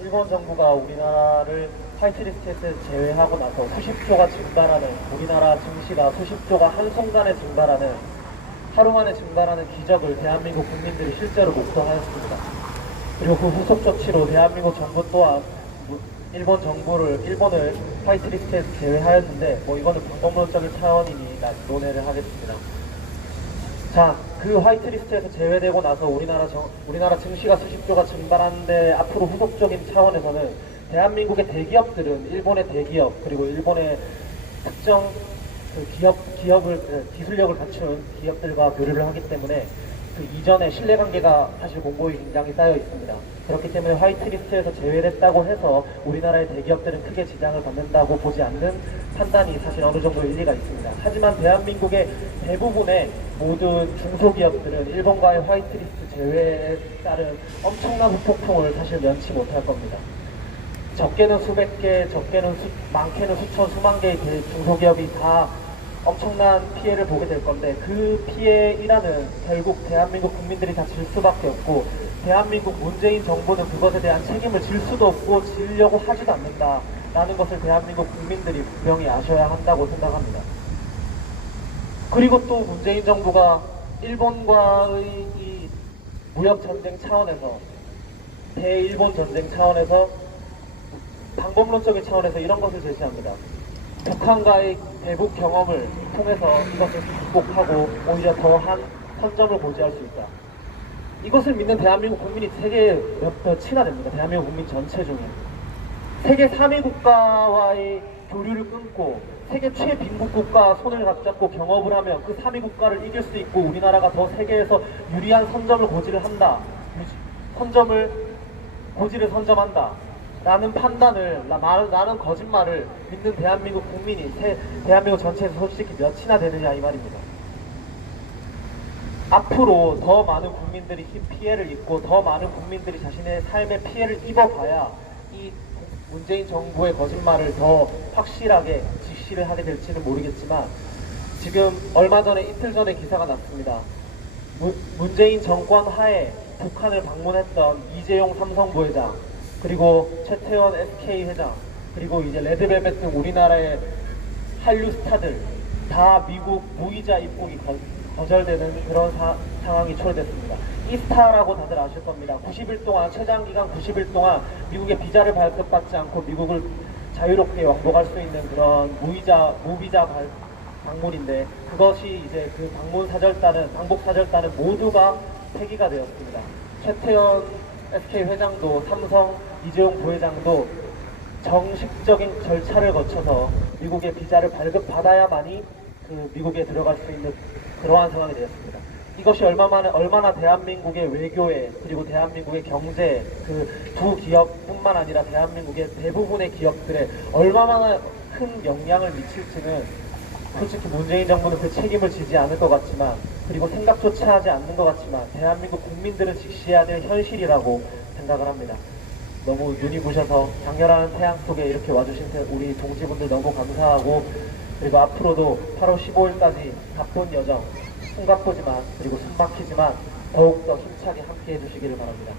일본 정부가 우리나라를 화이트리스트에서 제외하고 나서 수십조가 증발하는, 우리나라 증시가 수십조가 한순간에 증발하는, 하루 만에 증발하는 기적을 대한민국 국민들이 실제로 목도하였습니다. 그리고 그 후속 조치로 대한민국 정부 또한 일본을 화이트리스트에서 제외하였는데, 이거는 방법론적인 차원이니 논의를 하겠습니다. 자, 그 화이트리스트에서 제외되고 나서 우리나라 증시가 수십조가 증발하는데, 앞으로 후속적인 차원에서는 대한민국의 대기업들은 일본의 대기업, 그리고 일본의 특정 기술력을 갖춘 기업들과 교류를 하기 때문에 그 이전에 신뢰관계가 사실 공고히 굉장히 쌓여 있습니다. 그렇기 때문에 화이트리스트에서 제외됐다고 해서 우리나라의 대기업들은 크게 지장을 받는다고 보지 않는 판단이 사실 어느 정도 일리가 있습니다. 하지만 대한민국의 대부분의 모든 중소기업들은 일본과의 화이트리스트 제외에 따른 엄청난 후폭풍을 사실 면치 못할 겁니다. 적게는 수백 개, 많게는 수천, 수만 개의 중소기업이 다 엄청난 피해를 보게 될 건데, 그 피해 일환은 결국 대한민국 국민들이 다 질 수밖에 없고, 대한민국 문재인 정부는 그것에 대한 책임을 질 수도 없고 지려고 하지도 않는다 라는 것을 대한민국 국민들이 분명히 아셔야 한다고 생각합니다. 그리고 또 문재인 정부가 일본과의 이 무역전쟁 차원에서, 대일본 전쟁 차원에서, 방법론적인 차원에서 이런 것을 제시합니다. 북한과의 대북 경험을 통해서 이것을 극복하고 오히려 더한 선점을 고지할 수 있다. 이것을 믿는 대한민국 국민이 세계 몇이나 됩니다. 대한민국 국민 전체 중에. 세계 3위 국가와의 교류를 끊고 세계 최빈국 국가와 손을 잡고 경업을 하면 그 3위 국가를 이길 수 있고, 우리나라가 더 세계에서 유리한 선점을 고지를 한다. 고지를 선점한다 라는 판단을, 라는 거짓말을 믿는 대한민국 국민이 대한민국 전체에서 솔직히 몇이나 되느냐 이 말입니다. 앞으로 더 많은 국민들이 피해를 입고 더 많은 국민들이 자신의 삶의 피해를 입어봐야 이 문재인 정부의 거짓말을 더 확실하게 직시를 하게 될지는 모르겠지만, 지금 이틀 전에 기사가 났습니다. 문재인 정권 하에 북한을 방문했던 이재용 삼성 부회장, 그리고 최태원 SK 회장, 그리고 이제 레드벨벳 등 우리나라의 한류 스타들 다 미국 무이자 입국이 거절되는 그런 상황이 초래됐습니다. 이 스타라고 다들 아실 겁니다. 90일 동안, 최장기간 90일 동안 미국의 비자를 발급받지 않고 미국을 자유롭게 왕복할 수 있는 그런 무비자 방문인데, 그것이 이제 그 방북 사절단은 모두가 폐기가 되었습니다. 최태원 SK 회장도, 삼성 이재용 부회장도 정식적인 절차를 거쳐서 미국의 비자를 발급받아야만이 그 미국에 들어갈 수 있는 그러한 상황이 되었습니다. 이것이 얼마나 대한민국의 외교에, 그리고 대한민국의 경제에, 그 두 기업뿐만 아니라 대한민국의 대부분의 기업들에 얼마나 큰 영향을 미칠지는 솔직히 문재인 정부는 그 책임을 지지 않을 것 같지만, 그리고 생각조차 하지 않는 것 같지만, 대한민국 국민들은 직시해야 될 현실이라고 생각을 합니다. 너무 눈이 부셔서 장렬한 태양 속에 이렇게 와주신 우리 동지분들 너무 감사하고, 그리고 앞으로도 8월 15일까지 바쁜 여정, 숨가쁘지만 그리고 숨막히지만 더욱더 힘차게 함께 해주시기를 바랍니다.